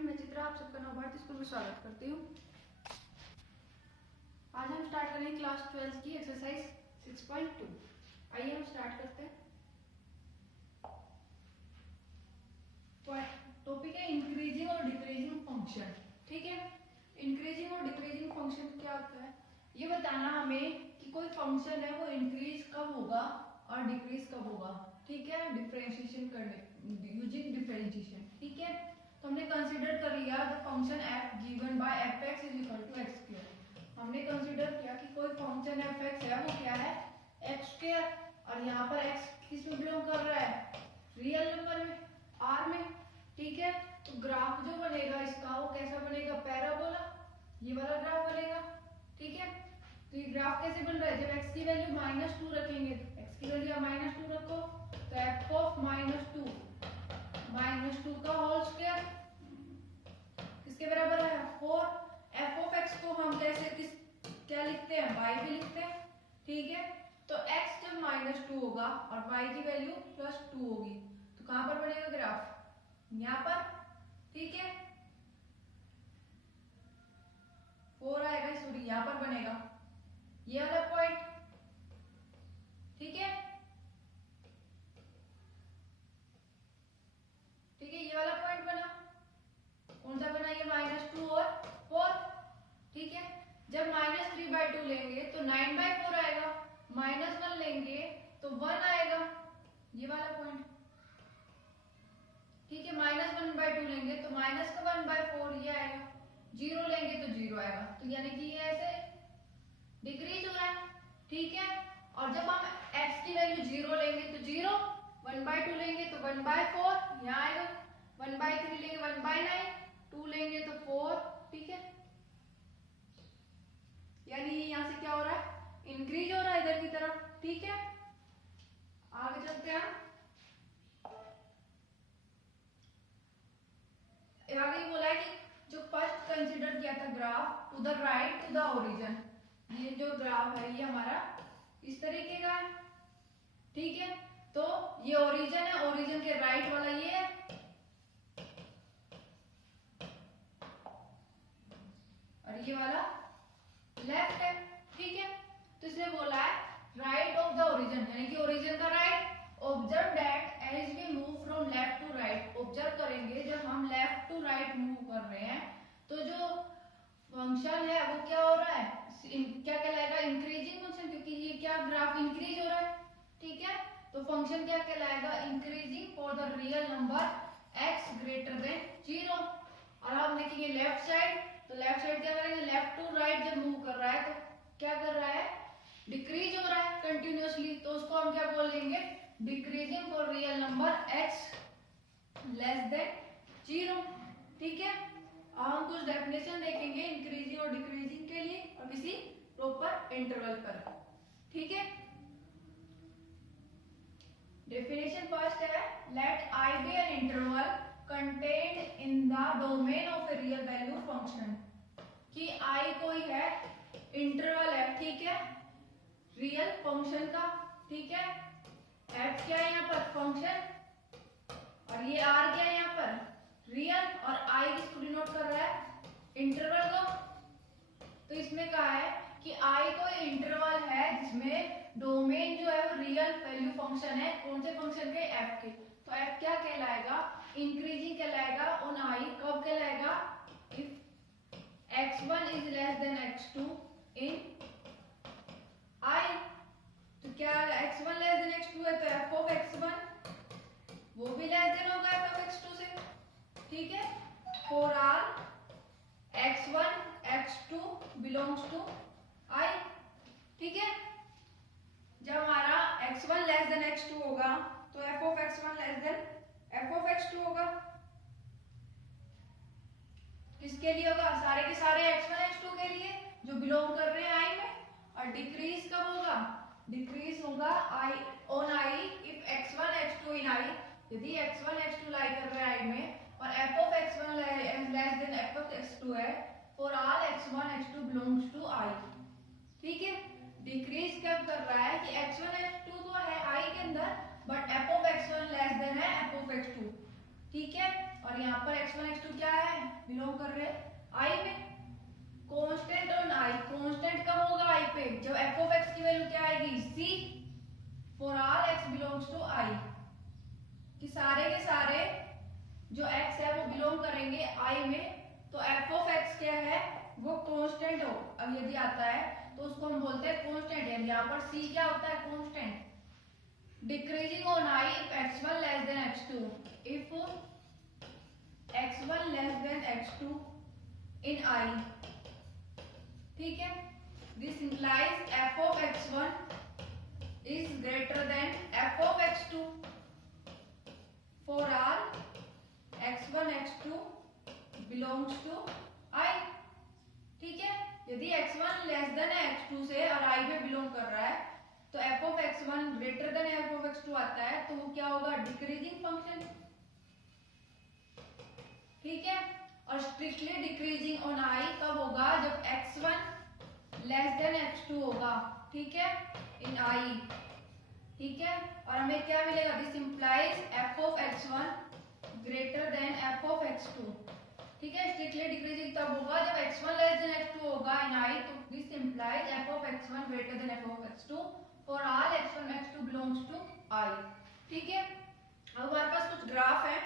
Student, मैं चित्रा आप सबका नवभारती स्कूल में स्वागत करती हूँ। आज हम स्टार्ट करेंगे क्लास 12 की एक्सरसाइज 6.2। आइए हम स्टार्ट करते हैं। टॉपिक है इंक्रीजिंग और डिक्रीजिंग फंक्शन। ठीक है, इंक्रीजिंग और डिक्रीजिंग फंक्शन क्या होता है, ये बताना हमें कि कोई फंक्शन है वो इंक्रीज कब होगा और डिक्रीज कब होगा। ठीक है, डिफरेंशिएशन करने यूजिंग डिफरेंशिएशन। ठीक है, तो हमने कंसीडर कर लिया the function f given by fx is equal to x square. हमने कंसीडर किया कि कोई फंक्शन fx है वो क्या है, x स्क्वायर, और यहाँ पर x किस में बिलोंग कर रहा है, रियल नंबर में, r में। ठीक है, तो ग्राफ जो बनेगा इसका वो कैसा बनेगा, पैराबोला, ये वाला ग्राफ बनेगा। ठीक है, तो ये ग्राफ कैसे बन रहा है, जब x की वैल्यू -2 रखेंगे, x की वैल्यू -2 रखो तो f ऑफ -2 का होल स्क्वायर किसके बराबर है, 4। f ऑफ x को हम कैसे क्या लिखते हैं, y भी लिखते हैं। ठीक है, तो x जब -2 होगा और y की वैल्यू +2 होगी तो कहां पर बनेगा ग्राफ, यहाँ पर। ठीक है, 4 आएगा, सॉरी यहाँ पर बनेगा ये वाला पॉइंट। ठीक है, ठीक है, ये वाला पॉइंट बना, कौन सा बना, ये -2 और 4। ठीक है, जब -3/2 लेंगे तो 9/4 आएगा, -1 लेंगे तो 1 आएगा, ये वाला पॉइंट। ठीक है, -1/2 लेंगे तो -1/4 ये आएगा, 0 लेंगे तो 0 आएगा, तो यानी कि ये ऐसे डिक्रीज हो रहा है। ठीक है, और जब हम x की वैल्यू 0 लेंगे तो 0, 1/2 लेंगे तो 1/4 यहाँ आएगा, 1/3 लेंगे 1/9, 2 लेंगे तो 4। ठीक है, यानी यहाँ से क्या हो रहा है, इंक्रीज हो रहा है इधर की तरफ। ठीक है, आगे चलते हैं। आगे बोला है कि जो फर्स्ट कंसीडर किया था graph to the right to the origin, ये जो ग्राफ है ये हमारा इस तरीके का है। ठीक है, तो ये ओरिजिन है, ओरिजिन के राइट वाला ये है, और ये वाला लेफ्ट है। ठीक है, तो इसने बोला है राइट ऑफ द ओरिजिन, यानी कि ओरिजिन का right. Observe that as we move from left to right, observe करेंगे जब हम लेफ्ट टू राइट मूव कर रहे हैं तो जो फंक्शन है वो क्या हो रहा है, क्या कहलाएगा, इंक्रीजिंग फंक्शन, क्योंकि ये क्या ग्राफ इंक्रीज हो रहा है। ठीक है, तो फंक्शन क्या कहलाएगा, increasing for the real number x greater than 0। और हम देखेंगे लेफ्ट साइड, तो लेफ्ट साइड क्या करेंगे, लेफ्ट टू राइट जब मूव कर रहा है तो क्या कर रहा है, डिक्रीज हो रहा है कंटिन्यूअसली, तो उसको हम क्या बोल लेंगे, decreasing for real number x less than 0। ठीक है, हम कुछ डेफिनेशन देखेंगे इंक्रीजिंग और डिक्रीजिंग के लिए और किसी प्रॉपर इंटरवल पर। ठीक है, डेफिनेशन फर्स्ट है, let i be an interval contained in the domain of a real value function, कि i कोई है, इंटरवल है। ठीक है, रियल फंक्शन का। ठीक है, f क्या है यहाँ पर, फंक्शन, और ये r क्या है यहाँ पर, रियल, और i किसको डिनोट कर रहा है, इंटरवल को। तो इसमें कहा है कि i कोई इंटरवल है जिसमें डोमेन जो है वो रियल वैल्यू फंक्शन है, कौन से फंक्शन के, f के। तो f क्या कहलाएगा, इंक्रीजिंग कहलाएगा ऑन i, कब कहलाएगा, if x1 is less than x2 in i। तो क्या x1 लेस देन x2 है तो f ऑफ x1 वो भी लेस देन होगा f ऑफ x2 से। ठीक है, for all x1 x2 belongs to i। ठीक है, जब हमारा x1 लेस देन x2 होगा तो f of x1 less than f of x2 होगा। किसके लिए होगा, सारे के सारे x1 x2 के लिए जो बिलोंग कर रहे हैं i में। और डिक्रीज कब होगा, डिक्रीज होगा i on i if x1 x2 in i, यदि x1 x2 लाई कर रहे हैं i में और f of x1 less than f of x2 है, for all x1 x2 belongs to i। ठीक है, डिक्रीज कब कर रहा है कि x1 x2 तो है i के अंदर, but f of x1 less then है f ऑफ x2। ठीक है, और यहाँ पर x1 x2 क्या है, बिलोंग कर रहे हैं आई में। कांस्टेंट ऑन आई, कांस्टेंट कब होगा आई पे, जब एफ ऑफ एक्स की वैल्यू क्या आएगी c, for all x belongs to I, कि सारे के सारे जो एक्स है वो बिलोंग करेंगे आई में, तो एफ ऑफ एक्स क्या है वो कांस्टेंट हो। अब यदि आता है तो उसको हम बोलते हैं कांस्टेंट, यानी यहाँ पर सी क्या होता है constant. Decreasing on I if x1 less than x2, if x1 less than x2 इन आई, ठीक है, this implies f of x1 is greater than f of x2 for all x1 x2 belongs to I, ठीक है। यदि x1 less then है x2 से और I में belong कर रहा है तो f of x1 greater than f of x2 आता है, तो वो क्या होगा डिक्रीजिंग फंक्शन, ठीक है। और स्ट्रिक्टली डिक्रीजिंग ऑन I कब होगा, जब x1 लेस देन x2 होगा, ठीक है, इन I, ठीक है। और हमें क्या मिलेगा, this implies f of x1 greater than f of x2, ठीक है। स्ट्रिक्टली डिक्रीजिंग तब होगा जब x1 लेस देन x2 होगा इन I, तो this implies f of x1 greater than f of x2 for all x1 x2 belongs to I, ठीक है। अब हमारे पास कुछ ग्राफ है,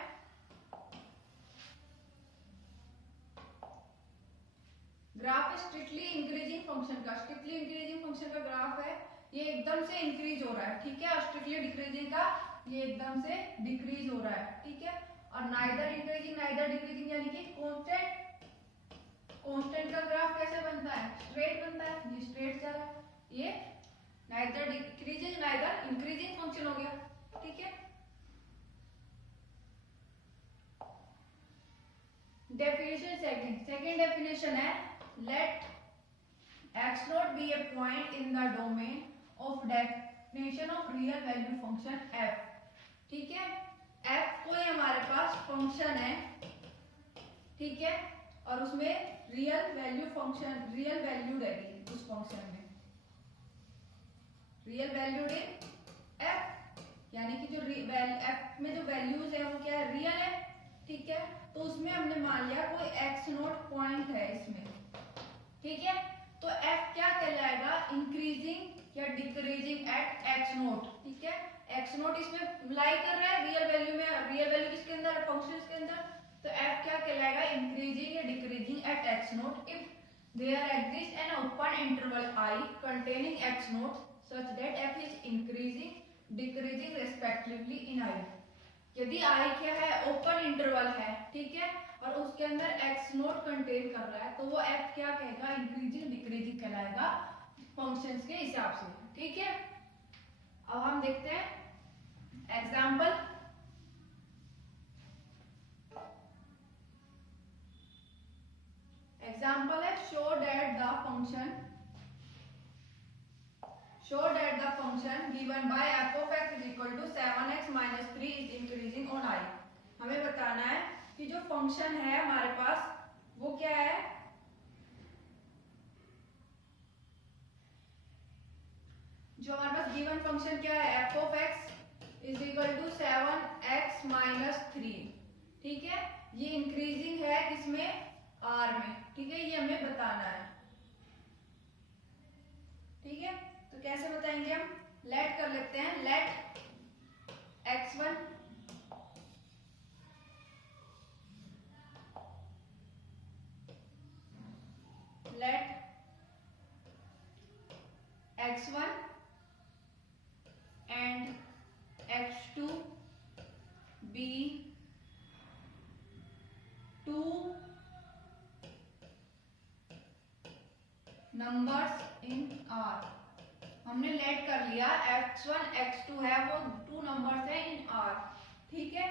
ग्राफ है स्ट्रिक्टली इंक्रीजिंग फंक्शन का, स्ट्रिक्टली इंक्रीजिंग फंक्शन का ग्राफ है, ये एकदम से इंक्रीज हो रहा है, ठीक है। और स्ट्रिक्टली डिक्रीजिंग का ये एकदम से डिक्रीज हो रहा है, ठीक है। और नाइदर इंक्रीजिंग नाइदर डिक्रीजिंग यानी कि कांस्टेंट, कांस्टेंट का ग्राफ कैसे बनता है, स्ट्रेट बनता है, ये स्ट्रेट जा रहा है, ये neither decreasing neither increasing function हो गया, ठीक है। डेफिनेशन सेकंड डेफिनेशन है, let x naught be a point in the domain of definition of real value function f, ठीक है। f कोई हमारे पास फंक्शन है, ठीक है, और उसमें real value function, real valued है उस फंक्शन में, रियल वैल्यूड इन f, यानी कि जो f में जो वैल्यूज है वो क्या है रियल है, ठीक है। तो उसमें हमने मान लिया कोई x नोट पॉइंट है इसमें, ठीक है। तो f क्या कहलाएगा, इंक्रीजिंग या डिक्रीजिंग एट x नोट, ठीक है। x नोट इसमें लाई कर रहा है रियल वैल्यू में, रियल वैल्यू किसके अंदर, फंक्शन के अंदर, तो f क्या कहलाएगा इंक्रीजिंग या decreasing at x naught if there exist an open interval I containing x नोट such that f is increasing decreasing respectively in I, यदि I क्या है ओपन इंटरवल है, ठीक है, और उसके अंदर x नोट कंटेन कर रहा है, तो वो f क्या कहेगा इंक्रीजिंग डिक्रीजिंग कहलाएगा फंक्शंस के हिसाब से, ठीक है। अब हम देखते हैं एग्जाम्पल, एग्जाम्पल है show that the function given by f of x is equal to 7x minus 3 is increasing on I, हमें बताना है कि जो फंक्शन है हमारे पास वो क्या है, जो हमारे पास गिवन फंक्शन क्या है f of x is equal to 7x minus 3, ठीक है। ये इंक्रीजिंग है किसमें, r में, ठीक है, ये हमें बताना है, ठीक है। तो कैसे बताएंगे हम, लेट कर लेते हैं, let x1 let x1 and x2 be two numbers in R, हमने लेट कर लिया x1 x2 है वो टू नंबर्स है इन R, ठीक है।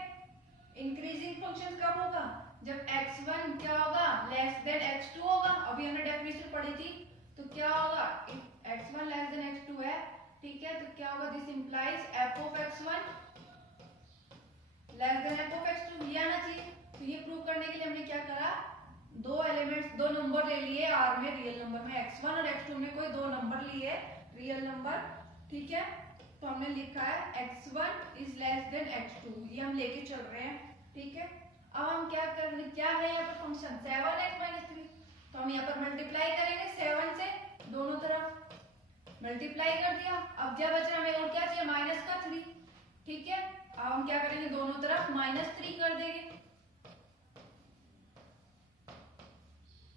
इंक्रीजिंग फंक्शन कब होगा, जब x1 क्या होगा लेस देन x2 होगा, अभी हमने डेफिनेशन पढ़ी थी, तो क्या होगा x1 लेस देन x2 है, ठीक है, तो क्या होगा this implies f of x1 less than f of x2, ये आना चाहिए। तो ये प्रूव करने के लिए हमने क्या करा, दो एलिमेंट्स, दो नंबर ले लिए R में, रियल नंबर में x1 और x2 में कोई दो नंबर लिए रियल नंबर, ठीक है। तो हमने लिखा है x1 is less than x2, ये हम लेके चल रहे हैं, ठीक है। अब हम क्या करने, क्या है यहाँ पर फंक्शन 7x माइनस 3, तो हम यहाँ पर मल्टीप्लाई करेंगे 7 से दोनों तरफ, मल्टीप्लाई कर दिया। अब क्या बच रहा हमें और क्या चाहिए, माइनस का 3, ठीक है। अब हम क्या करेंगे, दोनों तरफ -3 कर देंगे,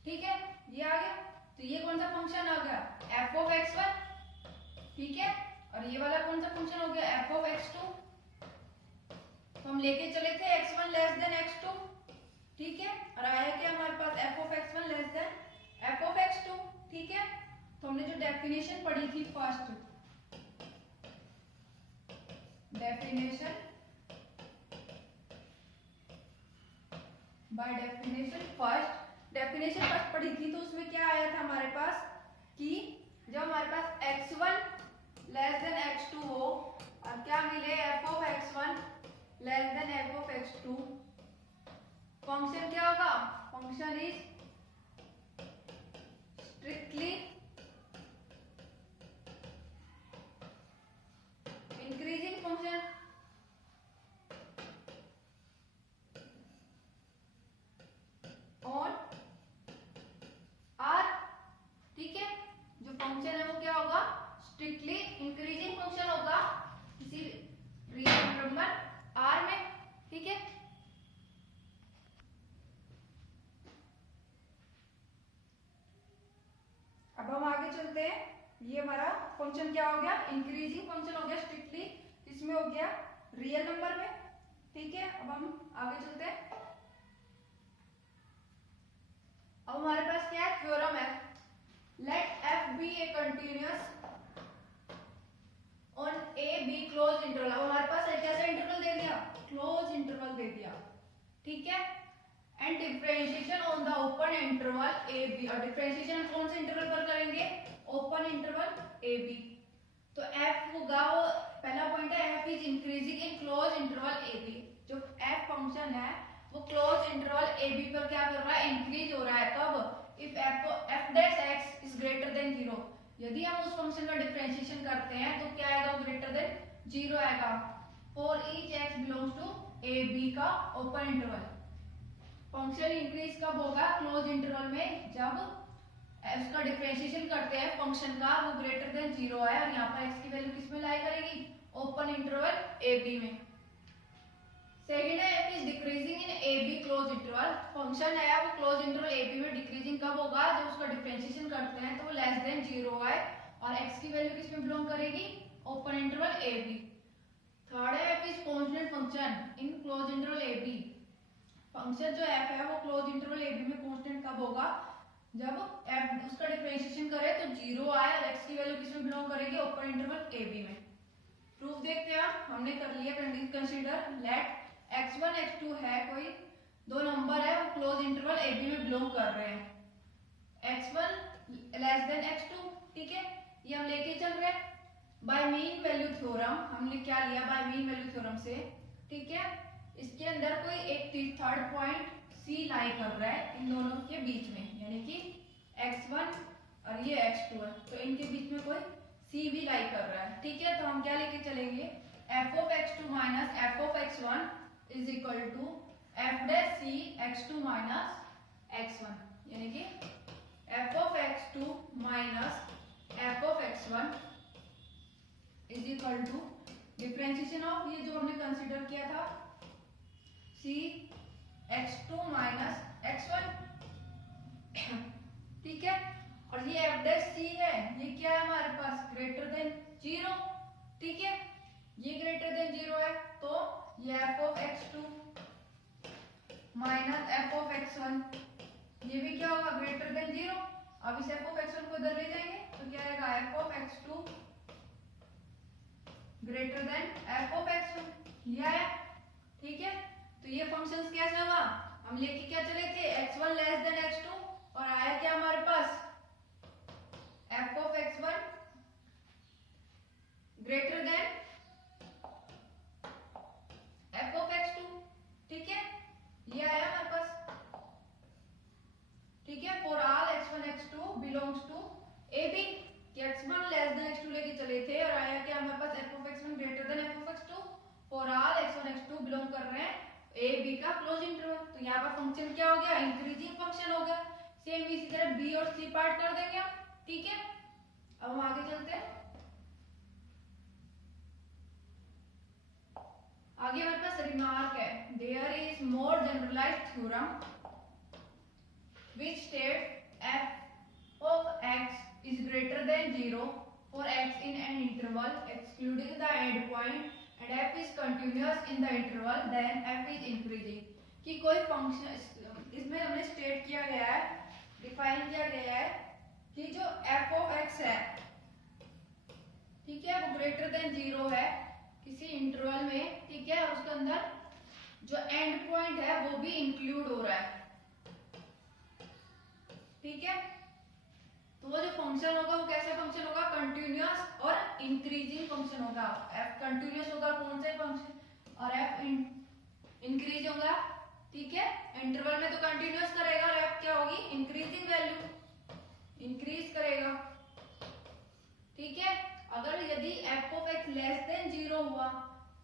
ठीक है। ये आ गया, तो ये कौन सा फंक्शन आ गया, f ऑफ x1, ठीक है। और ये वाला कौन सा फंक्शन हो गया, f ऑफ x2। तो हम लेके चले थे x1 लेस देन x2, ठीक है। और आया क्या हमारे पास, f of x1 less than f of x2, ठीक है। तो हमने जो डेफिनेशन पढ़ी थी first, definition by definition first पढ़ी थी, तो उसमें क्या आया था हमारे पास कि जब हमारे पास x1 लेस देन x2 हो और क्या मिले, f of x1 less than f of x2, function क्या होगा, function is strictly increasing function, on r, ठीक है। जो फंक्शन है वो क्या होगा, स्ट्रिक्टली इंक्रीजिंग फंक्शन होगा किसी रियल नंबर r में, ठीक है। अब हम आगे चलते हैं, ये हमारा फंक्शन क्या हो गया, इंक्रीजिंग फंक्शन हो गया, स्ट्रिक्टली इसमें हो गया रियल नंबर में, ठीक है। अब हम आगे चलते हैं। अब हमारे पास क्या है, थ्योरम है, let f be a continuous on a b close interval. अब हमारे पास एक कैसा इंटरवल दे दिया, क्लोज इंटरवल दे दिया, ठीक है। And differentiation on the open interval a b, और डिफरेंशिएशन कौन से इंटरवल पर करेंगे, ओपन इंटरवल a b। तो f होगा, वो पहला पॉइंट है, f is increasing in close interval a b। जो f फंक्शन है वो क्लोज इंटरवल a b पर क्या कर रहा है, इंक्रीज हो रहा है। कब, if f dash x is greater than 0, यदि हम उस फंक्शन का डिफरेंशिएशन करते हैं तो क्या आएगा, वो ग्रेटर देन 0 आएगा। For each x belongs to a b का ओपन इंटरवल, फंक्शन इंक्रीज कब होगा, क्लोज इंटरवल में, जब उसका डिफरेंशिएशन करते हैं फंक्शन का, वो ग्रेटर देन 0 है। और यहाँ पर x की वैल्यू किस में लाई करेगी, ओपन इंटरवल a b में। सेकेंड है, f is decreasing in a b close interval, function है वो क्लोज इंटरवल a b में डिक्रीजिंग कब होगा, जब उसका डिफरेंशिएशन करते हैं तो वो लेस देन 0 है और x की वैल्यू किस में बिलोंग करेगी, open interval a b। Third है, f is constant function in close interval a b, function जो f है वो क्लोज इंटरवल a b में कांस्टेंट कब होगा, जब f उसका डिफरेंशिएशन करे तो 0 आए और x की वैल्यू किस में बिलोंग करेगी, ओपन इंटरवल a b में। प्रूफ देखते हैं, हमने कर लिया कंसीडर, लेट x1 x2 है, कोई दो नंबर है वो क्लोज इंटरवल a b में बिलोंग कर रहे हैं, x1 लेस देन x2, ठीक है। ये हम लेके चल रहे हैं बाय मीन वैल्यू थ्योरम, हमने क्या लिया, बाय मीन वैल्यू थ्योरम से, ठीक है। इसके अंदर कोई एक थर्ड पॉइंट c लाई कर रहा है इन दोनों के बीच में, यानी कि x1 और ये x2 है, तो इनके बीच में कोई c भी लाई कर रहा है, ठीक है। तो हम क्या लेके चलेंगे, f of x2 minus f of x1 is equal to f dash c x2 minus x1, यानी कि f of x2 minus f of x1 is equal to differentiation of, ये जो हमने कंसीडर किया था, c x2 माइनस x1, ठीक है। और ये f डैश c है, ये क्या है हमारे पास, ग्रेटर देन 0, ठीक है। ये ग्रेटर देन 0 है, तो ये f of x2 minus f of x1, ये भी क्या होगा, ग्रेटर देन 0। अब इस f ऑफ x1 को इधर ले जाएंगे तो क्या आएगा, f of x2 greater than f of x1, ये आया, ठीक है। तो ये फंक्शंस कैसे होगा, हम लेके क्या चले थे, x1 लेस देन x2, और आया क्या हमारे पास, f of x1 greater than f of x2, ठीक है। ये आया हमारे पास, ठीक है। For all x1 x2 belongs to a b, x1 less than x2 लेके चले थे और आया क्या हमारे पास, f of x1 greater than f of x2, for all x1 x2 belong कर रहे हैं a b का क्लोज इंटरवल। तो यहाँ पर फंक्शन क्या हो गया, इंक्रीजिंग सेम इसी तरह बी और सी पार्ट कर देंगे हम, ठीक है। अब हम आगे चलते हैं। आगे हमारे पास रिमार्क है, there is more generalised theorem which states f of x is greater than 0 for x in an interval excluding the end point and f is continuous in the interval then f is increasing। कि कोई function, इसमें हमने state किया गया है, define किया गया है कि जो f of x है, ठीक है, वो ग्रेटर देन 0 है किसी इंटरवल में, ठीक है, उसके अंदर जो एंड पॉइंट है वो भी इंक्लूड हो रहा है, ठीक है। तो वो जो फंक्शन होगा वो कैसा फंक्शन होगा, कंटिन्यूअस और इंक्रीजिंग फंक्शन होगा। f कंटिन्यूअस होगा कौन से फंक्शन, और f इंक्रीज होगा, ठीक है। इंटरवल में तो कंटिन्यूअस करेगा और f क्या होगी, इंक्रीजिंग वैल्यू, इंक्रीज करेगा, ठीक है। अगर यदि f of x less than 0 हुआ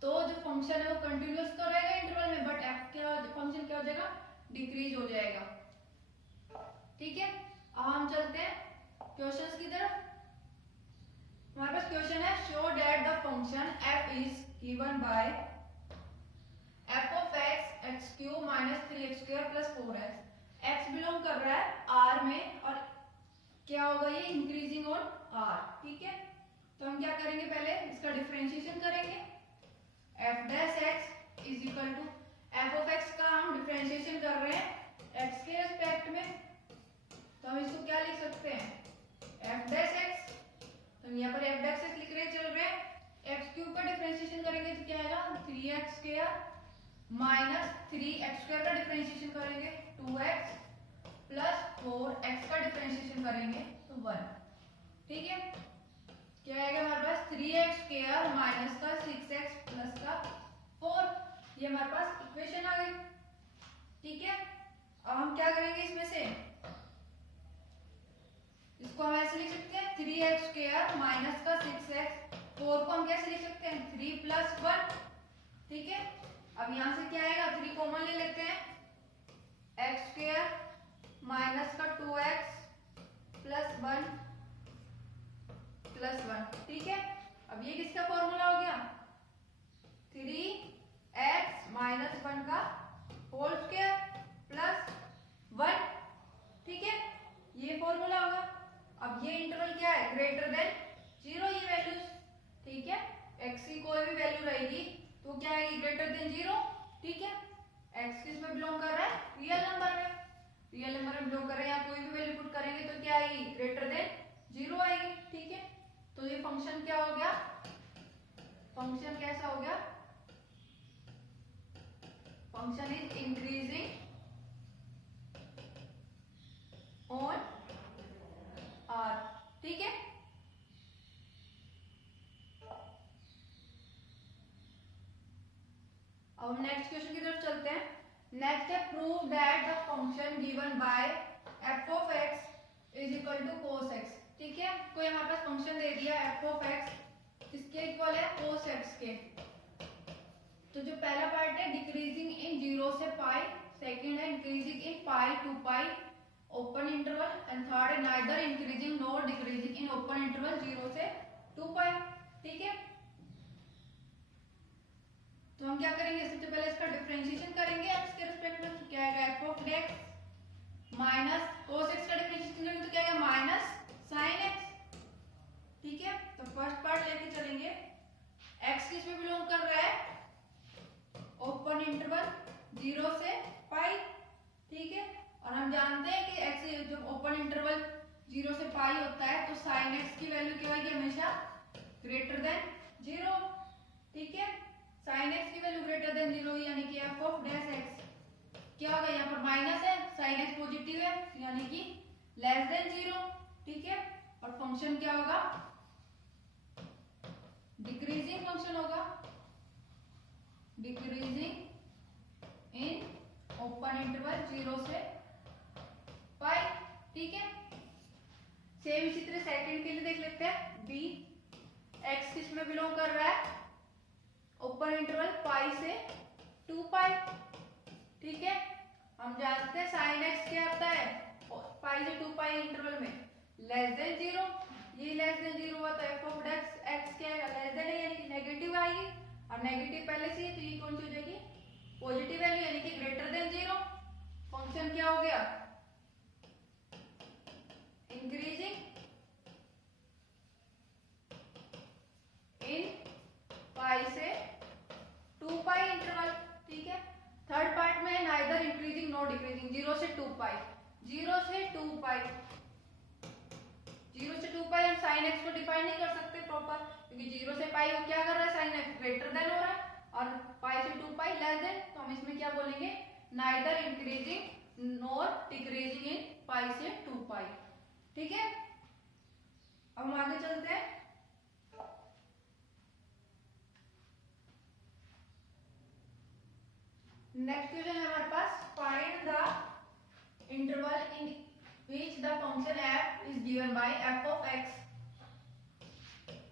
तो जो फंक्शन है वो कंटिन्यूअस तो रहेगा इंटरवल में, बट f क्या फंक्शन क्या हो जाएगा, डिक्रीज हो जाएगा, ठीक है। अब हम चलते हैं क्वेश्चंस की तरफ। हमारे पास क्वेश्चन है, show that the function f is given by f of x x cube minus 3x square plus 4x। x belong कर रहा है r में और क्या होगा, ये इंक्रीजिंग ऑन r, ठीक है। तो हम क्या करेंगे, पहले इसका डिफरेंशिएशन करेंगे। f dash x is equal to f of x का हम डिफरेंशिएशन कर रहे हैं x के रिस्पेक्ट में, तो हम इसको क्या लिख सकते हैं, f डैश x, तो यहाँ पर f डैश x लिख रहे चल रहे हैं। x क्यूब का डिफरेंशिएशन करेंगे तो क्या आएगा, 3x square minus 3x square का डिफरेंशिएशन करेंगे 2x प्लस 4x का डिफरेंशिएशन करेंगे तो 1, ठीक है। क्या आएगा हमारे पास, 3x स्क्वायर माइनस का 6x प्लस का 4, ये हमारे पास इक्वेशन आ गई, ठीक है। अब हम क्या करेंगे, इसमें से इसको हम ऐसे लिख सकते हैं 3x स्क्वायर माइनस का 6x, 4 को हम कैसे लिख सकते हैं, 3 प्लस 1, ठीक है। अब यहाँ से क्या आएगा, 3 कॉमन ले लेते हैं, x स्क्वायर माइनस का 2x प्लस 1 प्लस 1, ठीक है। अब ये किसका फॉर्मूला हो गया, 3x माइनस 1 का होल स्क्वायर प्लस 1, ठीक है, ये फॉर्मूला होगा। अब ये इंटरवल क्या है, ग्रेटर देन 0, ये वैल्यूज, ठीक है। x की कोई भी वैल्यू रहेगी तो क्या आएगी, ग्रेटर देन 0, ठीक है। x किस में बिलोंग कर रहा है, रियल नंबर में, रियल नंबर में बिलोंग कर रहा है, यहाँ कोई भी वैल्यू पुट करेंगे तो क्या आएगी, ग्रेटर देन 0 आएगी, ठीक है। तो ये फंक्शन क्या हो गया, फंक्शन कैसा हो गया, function is increasing on r, ठीक है। अब हम नेक्स्ट क्वेश्चन की तरफ चलते हैं। नेक्स्ट है, prove that the function given by f of x is equal to cos x, ठीक है। कोई हमारे पास फंक्शन दे दिया f of x, किसके इक्वल है, cos x के। तो जो पहला पार्ट है डिक्रीजिंग इन 0 से पाई, सेकंड है increasing in pi to pi open interval, and third है neither increasing nor decreasing in open interval 0 से 2 पाई, ठीक है। तो हम क्या करेंगे, सबसे पहले इसका डिफरेंशिएशन करेंगे x के रिस्पेक्ट में, तो क्या आएगा, f of x minus cos x का डिफरेंशिएशन करेंगे तो क्या आएगा, माइनस sin x, ठीक है। तो फर्स्ट पार्ट लेके चलेंगे, x किस में बिलोंग कर रहा है, ओपन इंटरवल 0 से पाई, ठीक है। और हम जानते हैं कि x जब ओपन इंटरवल 0 से पाई होता है तो sin x की वैल्यू क्या होगी, हमेशा ग्रेटर देन 0, ठीक है। sin x की वैल्यू ग्रेटर देन 0 यानी कि f of डैश x क्या होगा, यहाँ पर माइनस है, sin x पॉजिटिव है यानी कि लेस देन 0, ठीक है। और फंक्शन क्या होगा, डिक्रीजिंग फंक्शन होगा, डिक्रीजिंग इन ओपन इंटरवल 0 से पाई, ठीक है। सेम इसी तरह सेकंड के लिए देख लेते हैं, b x किस में बिलोंग कर रहा है, ओपन इंटरवल पाई से 2 पाई, ठीक है। हम जानते हैं sin x क्या आता है, पाई से 2 पाई इंटरवल में लेस देन 0, ये लेस देन 0 हुआ तो एफ ऑफ एक्स क्या आएगा, लेस देन है यानी कि नेगेटिव आएगी, और नेगेटिव पहले से है तो ये कौन सी हो जाएगी, पॉजिटिव वैल्यू यानी कि ग्रेटर देन 0। फंक्शन क्या हो गया, इंक्रीजिंग इन पाई से 2 पाई इंटरवल। ठीक है, थर्ड पार्ट में नाइदर इंक्रीजिंग नॉट डिक्रीजिंग, 0 से 2 पाई, 0 से 2 पाई, 0 से 2 पाई हम साइन एक्स को डिफाइन नहीं कर सकते प्रॉपर, क्योंकि 0 से पाई वो क्या कर रहा है, साइन एक्स ग्रेटर देन हो रहा है, और पाई से 2 पाई लेस देन, तो हम इसमें क्या बोलेंगे, neither increasing nor decreasing in pi से 2 पाई। ठीक है, अब हम आगे चलते हैं। नेक्स्ट क्वेश्चन है हमारे पास, find the interval in which the function f is given by f of x।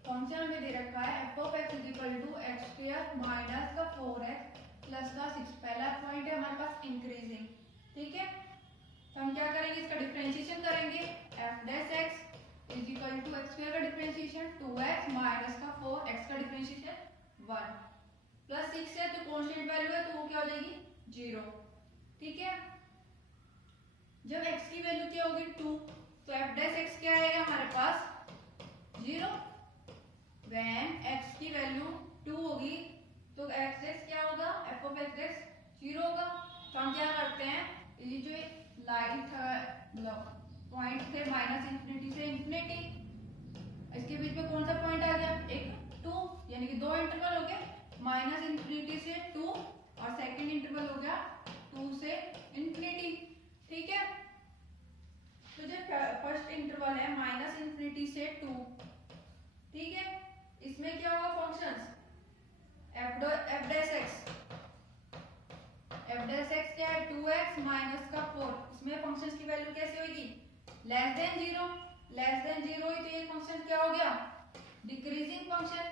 Function हमें दे रखा है f of x is equal to x square minus का 4x plus का 6। पहला पॉइंट है हमारे पास इंक्रीजिंग। ठीक है, तो हम क्या करेंगे, इसका डिफरेंशिएशन करेंगे, f dash x is equal to x square का डिफरेंशिएशन 2x minus का 4x का डिफरेंशिएशन 1 प्लस 6 है तो कांस्टेंट वैल्यू है तो वो क्या हो जाएगी, 0। ठीक है, जब x की वैल्यू क्या होगी 2, तो f डैश x क्या आएगा हमारे पास 0। व्हेन x की वैल्यू 2 होगी तो x डैश क्या होगा, f ऑफ x डैश 0 होगा। तो हम क्या करते हैं, ये जो लाइन पॉइंट थे माइनस इंफिनिटी से इंफिनिटी, इसके बीच में कौन सा पॉइंट आ गया, एक 2, यानी कि दो इंटरवल हो गए, माइनस इंफिनिटी से 2 और सेकंड इंटरवल हो गया 2 से इंफिनिटी। ठीक है, तो जो फर्स्ट इंटरवल है माइनस इंफिनिटी से 2, ठीक है, इसमें क्या होगा फंक्शंस f डैश x क्या है 2x माइनस का 4, इसमें फंक्शंस की वैल्यू कैसे होगी, लेस देन 0, लेस देन 0 तो ये फंक्शन क्या हो गया, डिक्रीजिंग फंक्शन।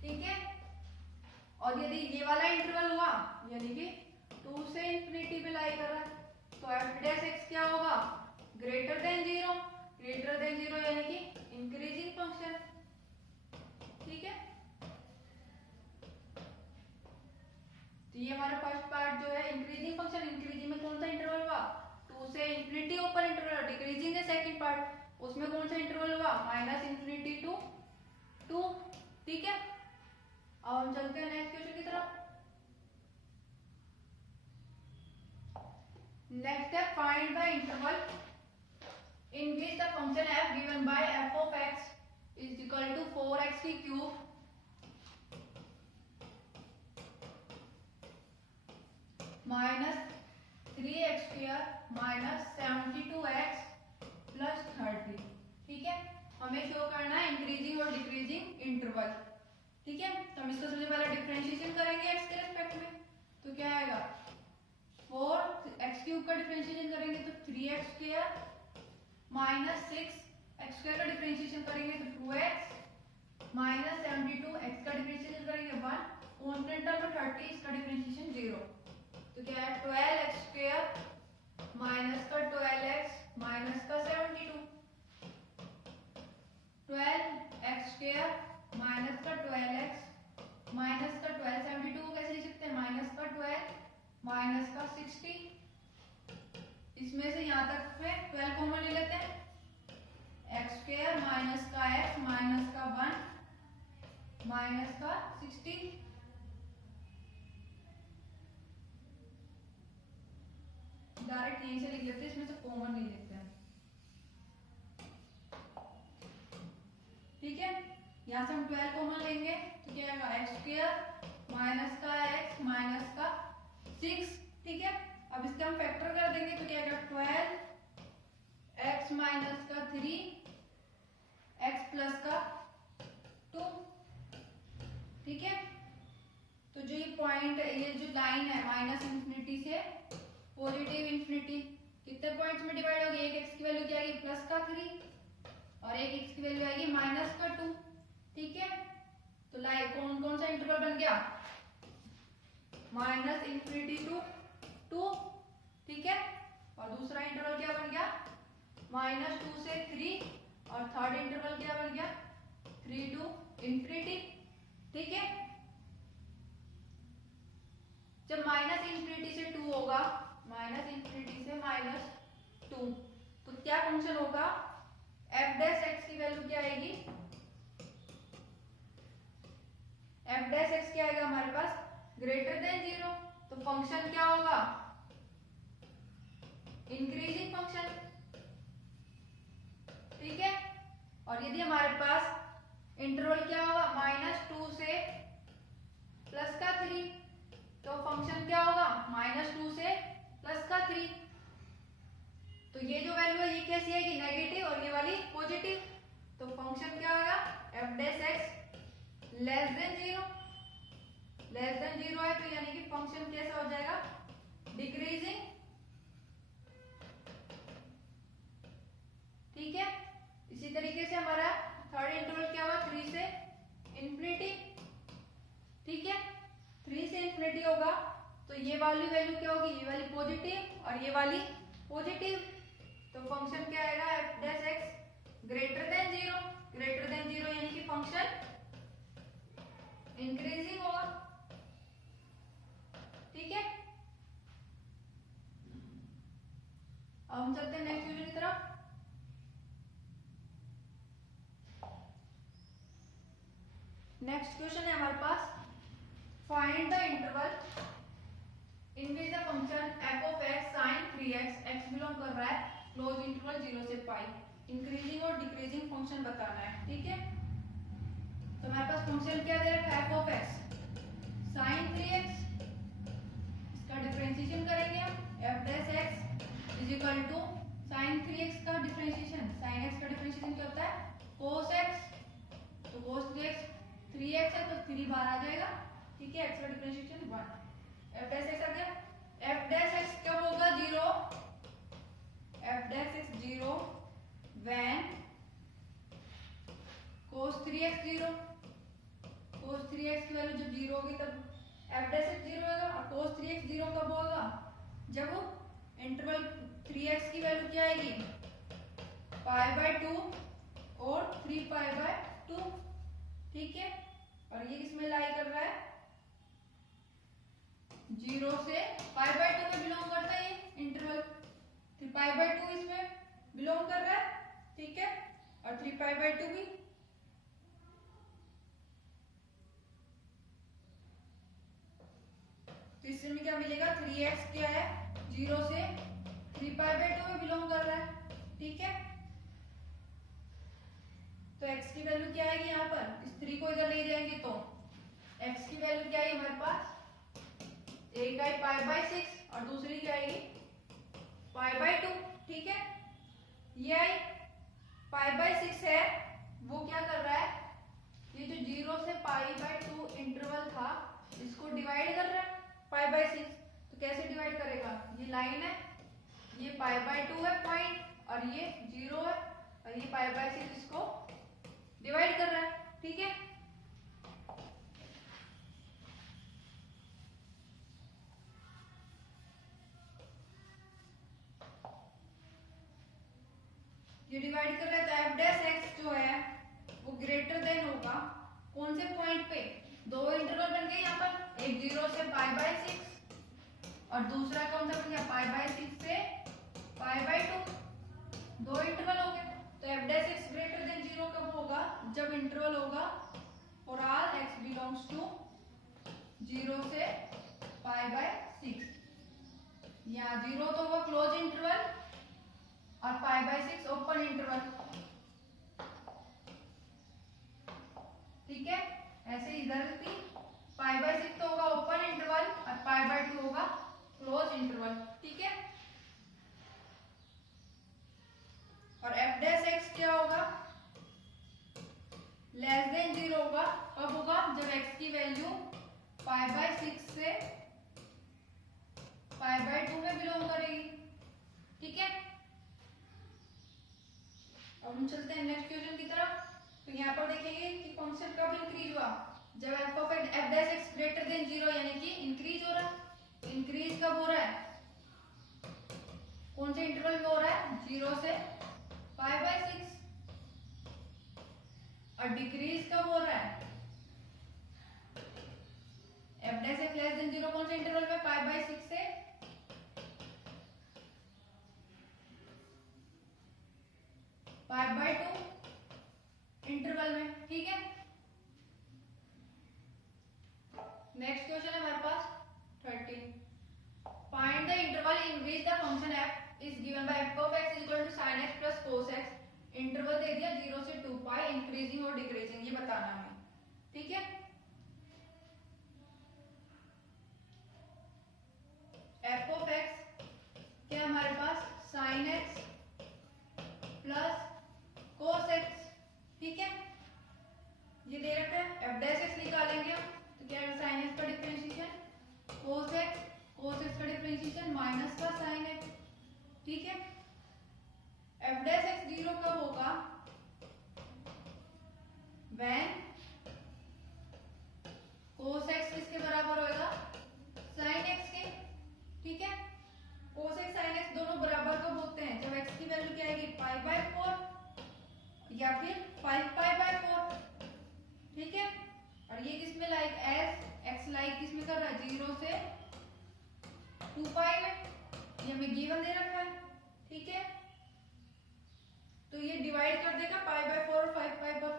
ठीक है, और यदि ये वाला इंटरवल हुआ यानी कि 2 से इंफिनिटी पे लाई कर रहा है तो f डैश x क्या होगा, ग्रेटर देन 0, ग्रेटर देन 0 यानी कि इंक्रीजिंग फंक्शन। ठीक है, तो ये हमारा फर्स्ट पार्ट जो है इंक्रीजिंग फंक्शन, इंक्रीजिंग में कौन सा इंटरवल हुआ, 2 से इंफिनिटी ऊपर इंटरवल, डिक्रीजिंग है सेकंड पार्ट, उसमें कौन सा इंटरवल हुआ, माइनस इंफिनिटी टू 2। ठीक है, अब हम चलते हैं नेक्स्ट क्वेश्चन की तरफ। नेक्स्ट है find the interval in which the function f given by f of x is equal to 4x की cube minus 3x square minus 72x plus 30। ठीक है, हमें शो करना है इंक्रीजिंग और डिक्रीजिंग इंटरवल। ठीक है, तो हम इसका सबसे पहले डिफरेंशिएशन करेंगे x के रिस्पेक्ट में, तो क्या आएगा 4x क्यूब का डिफरेंशिएशन करेंगे तो 3x square minus 6x square का डिफरेंशिएशन करेंगे तो 2x माइनस 72x का डिफरेंशिएशन करेंगे 1, कांस्टेंट टर्म में 30, इसका डिफरेंशिएशन 0, तो क्या है 12x स्क्वायर माइनस का 12x माइनस का 72, 12x स्क्वायर माइनस का 12x माइनस का 12, 72 को कैसे लिख सकते हैं, माइनस का 12 माइनस का 60, इसमें से यहाँ तक में 12 कॉमन ले लेते हैं, x स्क्वायर माइनस का x माइनस का 1 माइनस का 60, डायरेक्ट यहीं से लिख लेते हैं, इसमें से कॉमन नहीं लेते हैं। ठीक है, यहाँ से हम 12 कॉमन लेंगे तो क्या आएगा x स्क्वायर माइनस का x माइनस का 6। ठीक है, अब इसका हम फैक्टर कर देंगे तो क्या आएगा 12x माइनस का 3 x प्लस का 2। ठीक है, तो जो ये पॉइंट, ये जो लाइन है माइनस इंफिनिटी से पॉजिटिव इंफिनिटी, कितने पॉइंट्स में डिवाइड होगी, एक x की वैल्यू क्या आएगी प्लस का 3 और एक x की वैल्यू आएगी माइनस का 2। ठीक है, तो लाइन कौन कौन सा इंटरवल बन गया, माइनस इंफिनिटी टू 2, ठीक है। और दूसरा इंटरवल क्या बन गया, -2 से 3, और थर्ड इंटरवल क्या बन गया, 3 टू इंफिनिटी, ठीक है। जब माइनस इंफिनिटी से 2 होगा, माइनस इंफिनिटी से -2, तो क्या फंक्शन होगा, एफ डैश एक्स की वैल्यू क्या आएगी, एफ डैश एक्स क्या आएगा हमारे पास, ग्रेटर देन 0, तो फंक्शन क्या होगा, इंक्रीजिंग फंक्शन, ठीक है। और यदि हमारे पास इंटरवल क्या होगा, -2 से +3, तो फंक्शन क्या होगा, -2 से +3, तो ये जो वैल्यू है ये कैसी आएगी, नेगेटिव, और ये वाली पॉजिटिव, तो फंक्शन क्या होगा, F dash x less than 0, less than 0 है तो यानी कि फंक्शन कैसा हो जाएगा, डिक्रीजिंग, ठीक है। इसी तरीके से हमारा थर्ड इंटरवल क्या हुआ, 3 से इंफिनिटी, ठीक है। 3 से इंफिनिटी होगा तो ये वाली वैल्यू क्या होगी, ये वाली पॉजिटिव और ये वाली पॉजिटिव, तो फंक्शन क्या आएगा, F dash x greater than 0, greater than 0 यानी कि फंक्शन इंक्रीजिंग होगा, ठीक है। अब हम चलते हैं नेक्स्ट क्वेश्चन की तरफ। नेक्स्ट क्वेश्चन है हमारे पास, find the interval in which the function f of x sine 3x, x belong कर रहा है क्लोज इंटरवल 0 से पाई, इंक्रीजिंग और डिक्रीजिंग फंक्शन बताना है, ठीक है। तो हमारे पास फंक्शन क्या दे रखा है, F of x sine 3x, इसका डिफरेंशिएशन करेंगे हम, f dash x is equal to sine 3x का डिफरेंशिएशन, साइन x का डिफरेंशिएशन क्या होता है, cos x, तो cos 3x है तो 3 बार आ जाएगा, ठीक है। x का डिफरेंशिएशन 1, f डैश x आ गया, f डैश x कब होगा 0, f dash x 0 when cos 3x 0, cos 3x की वैल्यू जब 0 होगी तब f डैश x 0 होगा, और cos 3x 0 कब होगा, जब इंटरवल 3x की वैल्यू क्या आएगी, π/2 और 3π/2, ठीक है। और ये किसमें लाई कर रहा है, 0 से π/2 में बिलोंग करता है ये इंटरवल, 3π/2 इसमें बिलोंग कर रहा है, ठीक है, और 3π/2 भी, तो इससे में क्या मिलेगा, 3x क्या है, 0 से 3π/2 में बिलोंग कर रहा है, ठीक है। तो x की वैल्यू क्या आएगी, यहाँ पर इस 3 को इधर ले जाएंगे तो x की वैल्यू क्या है हमारे पास, एक आई π/6 और दूसरी क्या आएगी π/2, ठीक है। ये आई π/6 है, वो क्या कर रहा है, ये जो 0 से π/2 इंटरवल था इसको डिवाइड कर रहा है π/6, तो कैसे डिवाइड करेगा, ये लाइन है, ये π/2 है पॉइंट और ये 0 है, और ये π/6 इसको डिवाइड कर रहा है, ठीक है। ये डिवाइड कर रहा है तो एफ डैश एक्स जो है वो ग्रेटर देन होगा कौन से पॉइंट पे, दो इंटरवल बन गए यहाँ पर, एक 0 से π/6 और दूसरा कौन सा बन गया, π/6 से π/2, दो इंटरवल हो गए। तो f dash x greater than 0 कब होगा, जब इंटरवल होगा for all x belongs to 0 से π/6, यहाँ 0 तो होगा क्लोज इंटरवल और π/6 ओपन इंटरवल, ठीक है। ऐसे इधर भी π/6 तो होगा ओपन इंटरवल और π/2 होगा क्लोज इंटरवल, ठीक है। और एफ डैश एक्स क्या होगा, लेस देन 0 होगा, कब होगा, जब x की वैल्यू π/6 से π/2 में बिलोंग करेगी, ठीक है। अब हम चलते हैं नेक्स्ट क्वेश्चन की तरफ। तो यहाँ पर देखेंगे कि फंक्शन कब इंक्रीज हुआ, जब f of x greater than 0 यानी कि इंक्रीज हो रहा है। इंक्रीज कब हो रहा है, कौन से इंटरवल में हो रहा है, 0 से π/6। और डिक्रीज कब हो रहा है, F dash x less than 0 कौन से इंटरवल में, π/6 से π/2 इंटरवल में। ठीक है, नेक्स्ट क्वेश्चन है हमारे पास 13। Find the interval in which the function f is given by f of x equal to sin x plus cos x। Interval दे दिया 0 से 2π, इंक्रीजिंग और डिक्रीजिंग, ये बताना है। ठीक है, f of x क्या हमारे पास sin x plus cos x। ठीक है, ये दे रखा है, f डैश x निकालेंगे हम, तो क्या है sin x का डिफरेंशिएशन, cos x का डिफरेंशिएशन माइनस का sin x। ठीक है, f डैश x 0 कब होगा, when cos x किसके बराबर होगा, sin x के। ठीक है, cos x sin x दोनों बराबर कब होते हैं, जब x की वैल्यू क्या आएगी, π/4 या फिर 5π/4। ठीक है, और ये किसमें लाइक x लाइक किसमें कर रहा है, 0 से 2π में, ये हमें गिवन दे रखा है। ठीक है, तो ये डिवाइड कर देगा π/4 और 5π/4,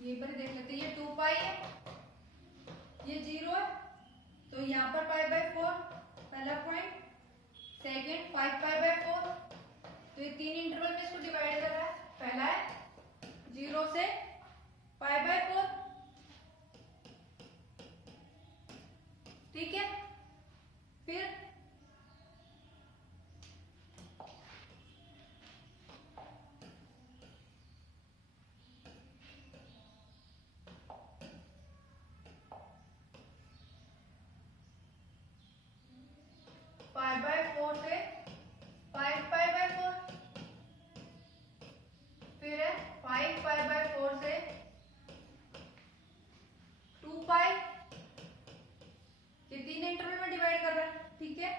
ये पर देख लेते हैं, ये 2π है, ये 0 है, तो यहाँ पर π/4 पहला पॉइंट, सेकेंड 5π/4, तो ये तीन इंटरवल में इसको डिवाइड कर रहा है। पहला है 0 से π/4। ठीक है, फिर π/4 से 5π/4, फिर है 5π/4 से 2π, ये तीन इंटरवल में डिवाइड कर रहा है। ठीक है,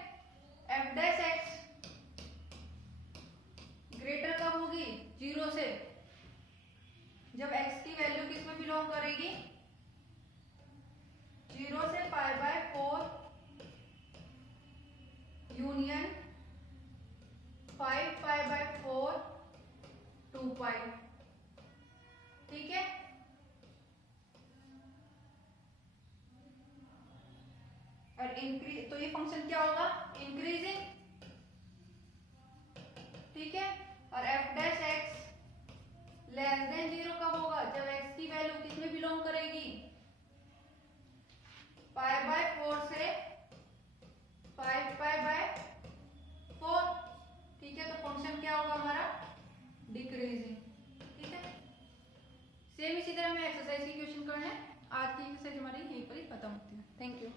f डैश x ग्रेटर कब होगी, 0 से, जब x की वैल्यू किस में बिलोंग करेगी, 0 से π/4 यूनियन 5π/4 2π। ठीक है, और इंक्रीज, तो ये फंक्शन क्या होगा, इंक्रीजिंग। ठीक है, और f dash x less than 0 कब होगा, जब x की वैल्यू किसमें बिलोंग करेगी, π/4 से 5π/4। ठीक है, तो फंक्शन क्या होगा हमारा, डिक्रीजिंग। ठीक है, सेम इसी तरह हमें एक्सरसाइज की क्वेश्चन करना है। आज की एक्सरसाइज हमारी यहीं पर ही खत्म होती है। Thank you.